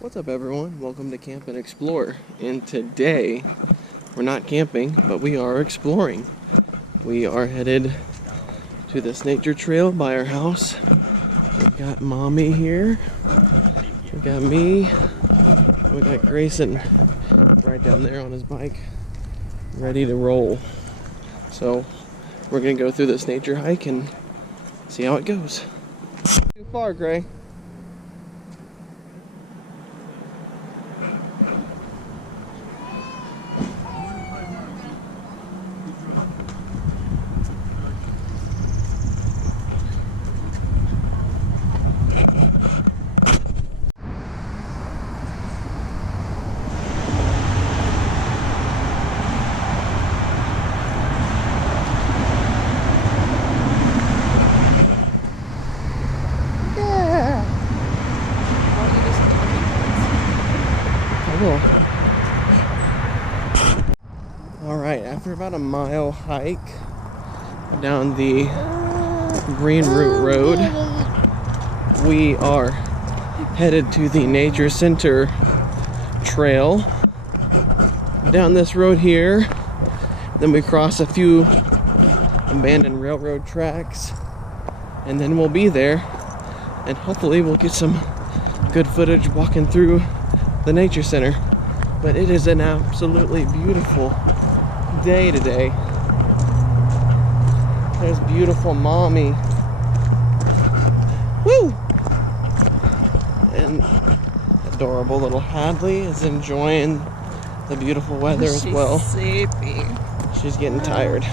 What's up, everyone? Welcome to Camp and Explore. And today, we're not camping, but we are exploring. We are headed to this nature trail by our house. We've got Mommy here. We got me. We got Grayson right down there on his bike, ready to roll. So, we're gonna go through this nature hike and see how it goes. Too far, Gray. Alright, after about a mile hike down the Green Root Road, we are headed to the Nature Center Trail. Down this road here, then we cross a few abandoned railroad tracks, and then we'll be there, and hopefully we'll get some good footage walking through the Nature Center. But it is an absolutely beautiful day today. There's beautiful Mommy. Woo! And adorable little Hadley is enjoying the beautiful weather as well. She's sleepy. She's getting tired.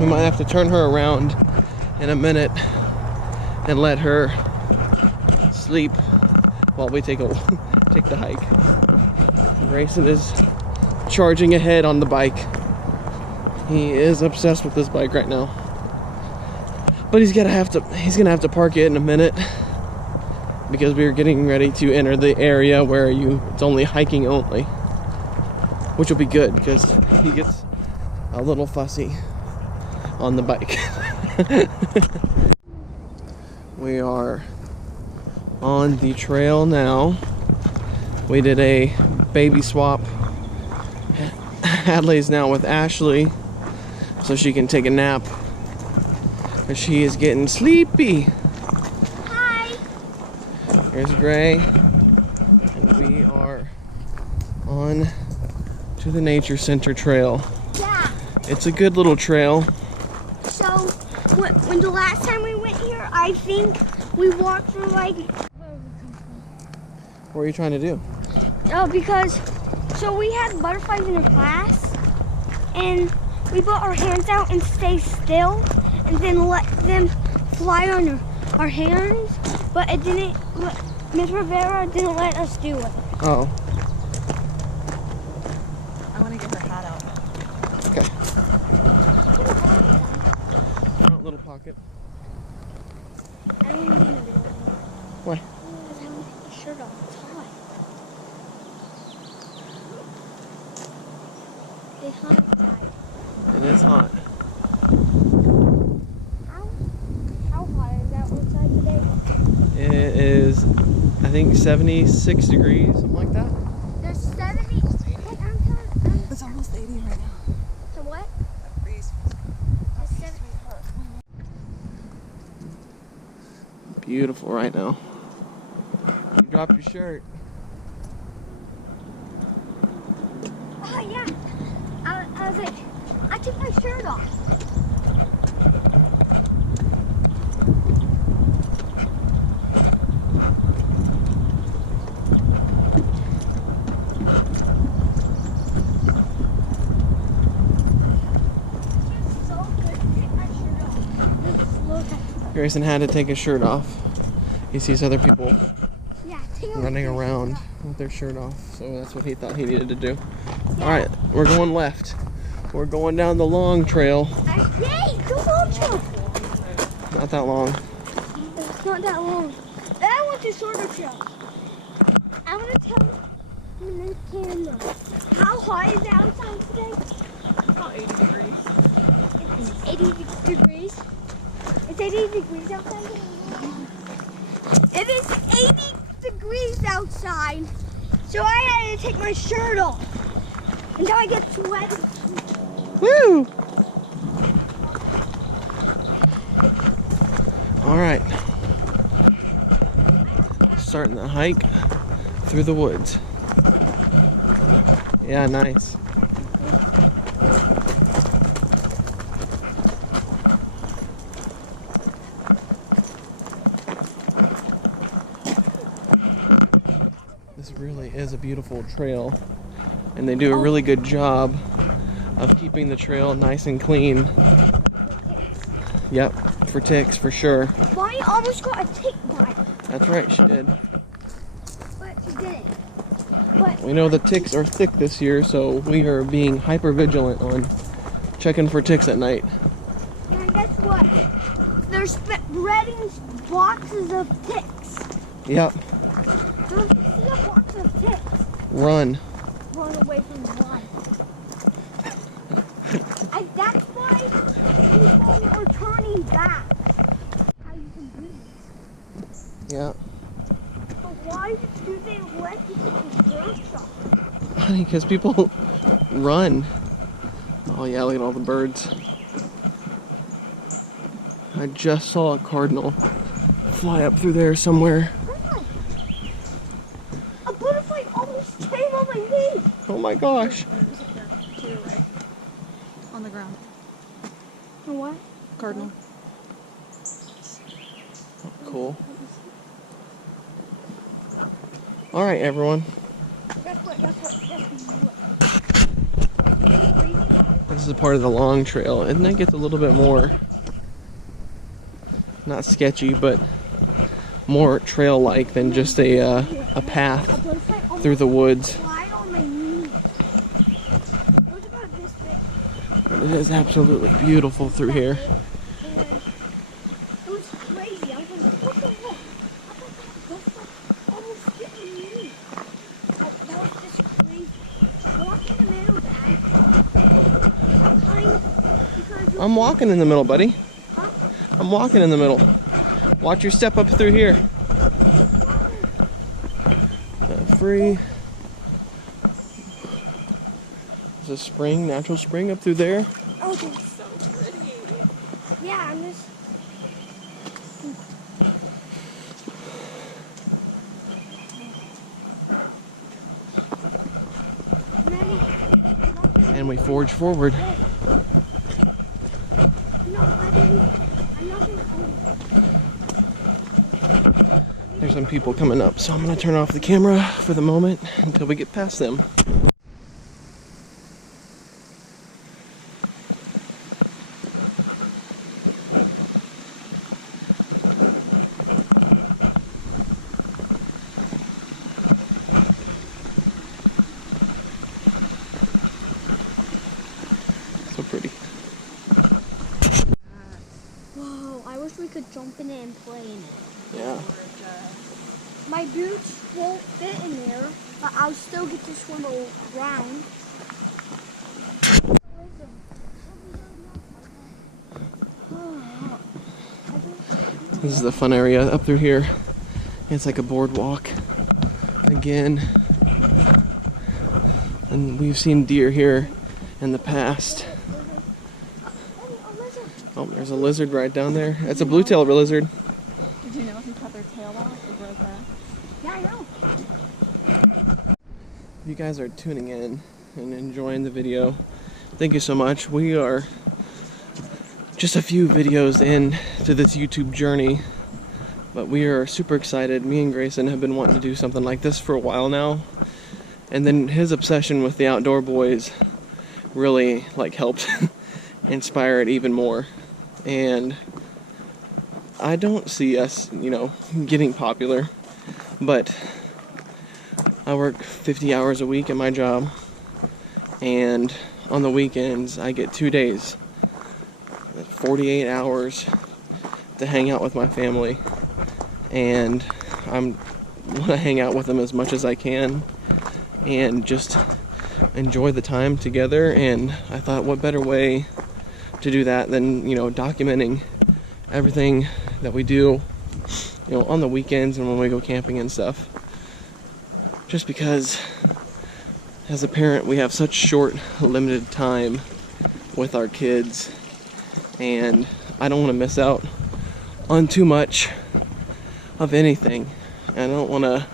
We might have to turn her around in a minute and let her sleep while we take the hike. Grayson is charging ahead on the bike. He is obsessed with this bike right now. But he's gonna have to park it in a minute because we are getting ready to enter the area where it's only hiking only. Which will be good because he gets a little fussy on the bike. We are on the trail now. We did a baby swap. Hadley's now with Ashley so she can take a nap because she is getting sleepy. Hi. Here's Gray, and we are on to the Nature Center Trail. Yeah. It's a good little trail. So, when the last time we went here, I think we walked for like... What are you trying to do? Oh, because... So we had butterflies in our class, and we put our hands out and stay still, and then let them fly on our hands, but it didn't... Ms. Rivera didn't let us do it. Oh. I want to get her hat out. Okay. Front little pocket. I don't need it. Why? Because I want to take the shirt off. It's hot. It's hot outside. It is hot. How hot is that outside today? It is, I think, 76 degrees, something like that. There's 70. Wait, I'm It's almost 80 right now. So what? That breeze. There's 70. Beautiful right now. You dropped your shirt. Oh yeah. I was like, I took my shirt off. So good to take my shirt off. Look at Grayson had to take his shirt off. He sees other people running around with their shirt off, so that's what he thought he needed to do. Yeah. Alright, we're going left. We're going down the long trail. Yay, go long trail. Not that long. It's not that long. Then I want the shorter trail. I want to tell the camera. How hot is it outside today? About 80 degrees. It's 80 degrees. It's 80 degrees outside. It is 80 degrees outside. So I had to take my shirt off until I get sweaty. Woo! All right. Starting the hike through the woods. Yeah, nice. This really is a beautiful trail, and they do a really good job of keeping the trail nice and clean. Yep, for ticks, for sure. Bonnie almost got a tick bite, That's right, she did. but she didn't. But We know the ticks are thick this year, so we are being hyper vigilant on checking for ticks at night. and guess what? They're spreading boxes of ticks. Yep, So if you see a box of ticks, run. run away from the line. And that's why people are turning back. How you can do this. Yeah, But why do they let people reverse shot? because people run. Oh yeah, look at all the birds. I just saw a cardinal fly up through there somewhere. A butterfly almost came on my knee. Oh my gosh. There's up there, to your right. On the ground. And what? Cardinal. Cool. All right, everyone. Guess what? This is a part of the long trail, and that gets a little bit more, not sketchy, but more trail-like than just a path A butterfly almost through the woods. flied on my knee. It was about this big. It is absolutely beautiful through here. And it was crazy. I was like, what the heck? I thought that butterfly almost hit my knee. That was just crazy. Walk in the middle, Dad. I'm walking in the middle, buddy. Huh? I'm walking in the middle. Watch your step up through here. Free. There's a spring, natural spring up through there. Oh, dude. So pretty. Yeah, I'm just. And we forge forward. There's some people coming up, so I'm gonna turn off the camera for the moment until we get past them. So pretty. Whoa, I wish we could jump in it and play in it. Yeah. My boots won't fit in there, but I'll still get to swim around. This is the fun area up through here. It's like a boardwalk again. And we've seen deer here in the past. Oh, there's a lizard right down there. That's a blue-tailed lizard. Did you know he cut their tail off? They broke that. Yeah, I know. If you guys are tuning in and enjoying the video, thank you so much. We are just a few videos in to this YouTube journey, but we are super excited. Me and Grayson have been wanting to do something like this for a while now, and then his obsession with the Outdoor Boys really helped inspire it even more. And I don't see us, getting popular, but I work 50 hours a week at my job, and on the weekends I get 2 days, 48 hours to hang out with my family, and I want to hang out with them as much as I can and just enjoy the time together. And I thought, what better way to do that than documenting everything that we do on the weekends and when we go camping and stuff. just because as a parent we have such short, limited time with our kids, and I don't want to miss out on too much of anything. I want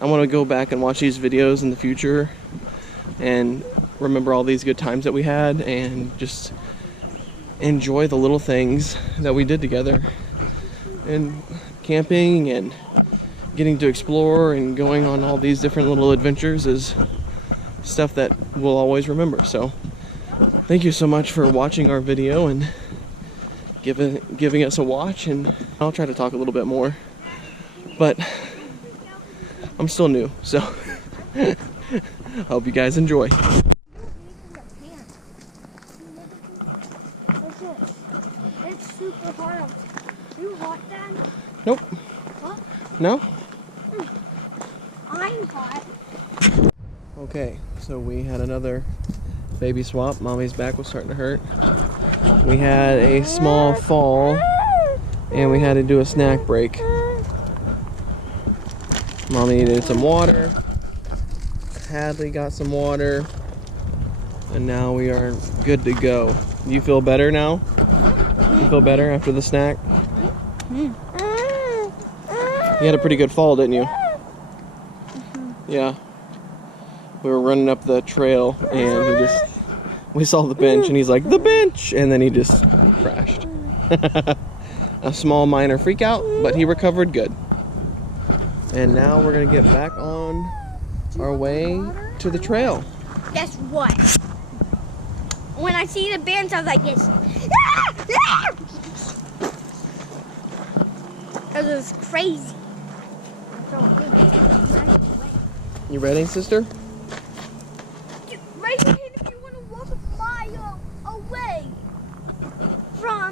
to go back and watch these videos in the future and remember all these good times that we had and just enjoy the little things that we did together, and camping and getting to explore and going on all these different little adventures is stuff that we'll always remember. So thank you so much for watching our video and giving us a watch, and I'll try to talk a little bit more, but I'm still new, so hope you guys enjoy. It's super hard. You hot, Dad? Nope. What? No? I'm hot. Okay, so we had another baby swap. Mommy's back was starting to hurt. We had a small fall, and we had to do a snack break. Mommy needed some water. Hadley got some water. And now we are good to go. You feel better now? You feel better after the snack? You had a pretty good fall, didn't you? Yeah. We were running up the trail and we saw the bench and he's like, "The bench!" And then he just crashed. A small minor freak out, but he recovered good. And now we're gonna get back on our way to the trail. Guess what? When I see the bench, I was like this. It was crazy. You ready, sister? Raise your hand if you want to walk a mile away from.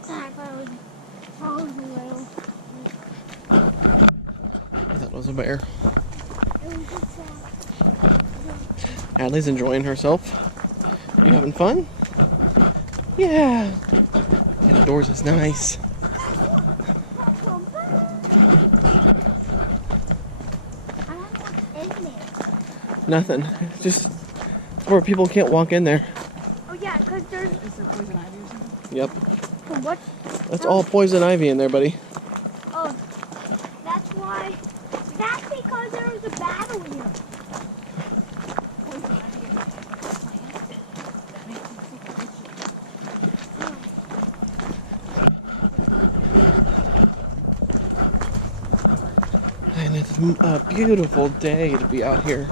I thought it was a bear. Adley's enjoying herself. You having fun? Yeah. The outdoors is nice. Nothing. It's just where people can't walk in there. Oh yeah, because there's. Is there poison ivy or something? Yep. What? That's all poison ivy in there, buddy. Oh, that's why. That's because there was a battle here. Poison ivy and plants that makes you super itchy. And it's a beautiful day to be out here.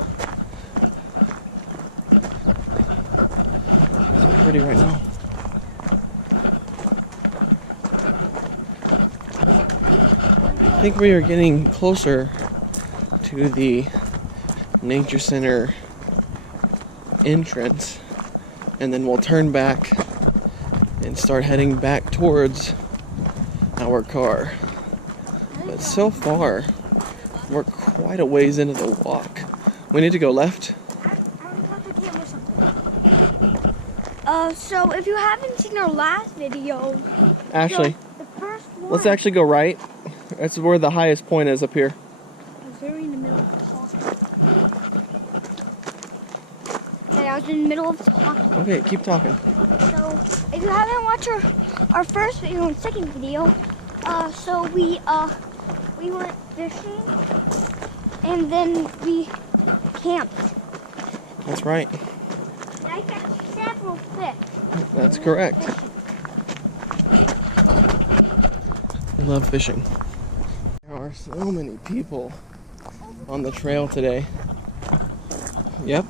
So pretty right now. I think we are getting closer to the Nature Center entrance, and then we'll turn back and start heading back towards our car. But so far, we're quite a ways into the walk. We need to go left. So if you haven't seen our last video, Ashley, the first one. let's actually go right. That's where the highest point is up here. I was very in the middle of talking. Okay, I was in the middle of talking. Okay, keep talking. So if you haven't watched our first video and second video, so we went fishing and then we camped. That's right. And I got several fish. That's correct. I love fishing. There are so many people on the trail today. Yep,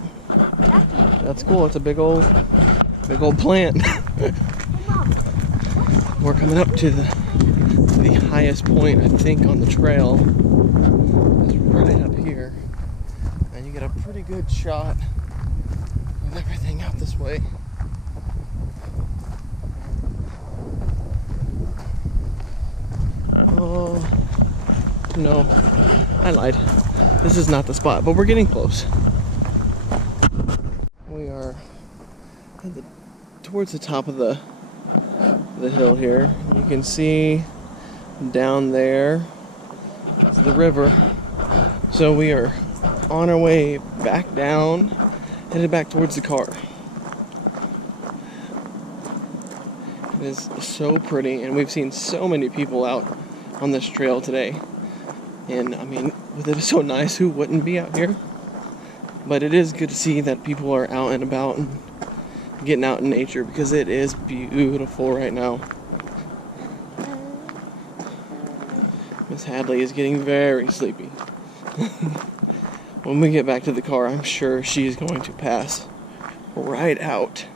that's cool. It's a big old plant. We're coming up to the highest point, I think, on the trail. It's right up here, and you get a pretty good shot of everything out this way. Oh, no, I lied. This is not the spot, but we're getting close. We are towards the top of the the hill here. You can see down there is the river. So we are on our way back down, headed back towards the car. It is so pretty, and we've seen so many people out on this trail today. And I mean, with it so nice, who wouldn't be out here? But it is good to see that people are out and about and getting out in nature, because it is beautiful right now. Miss Hadley is getting very sleepy. When we get back to the car, I'm sure she is going to pass right out.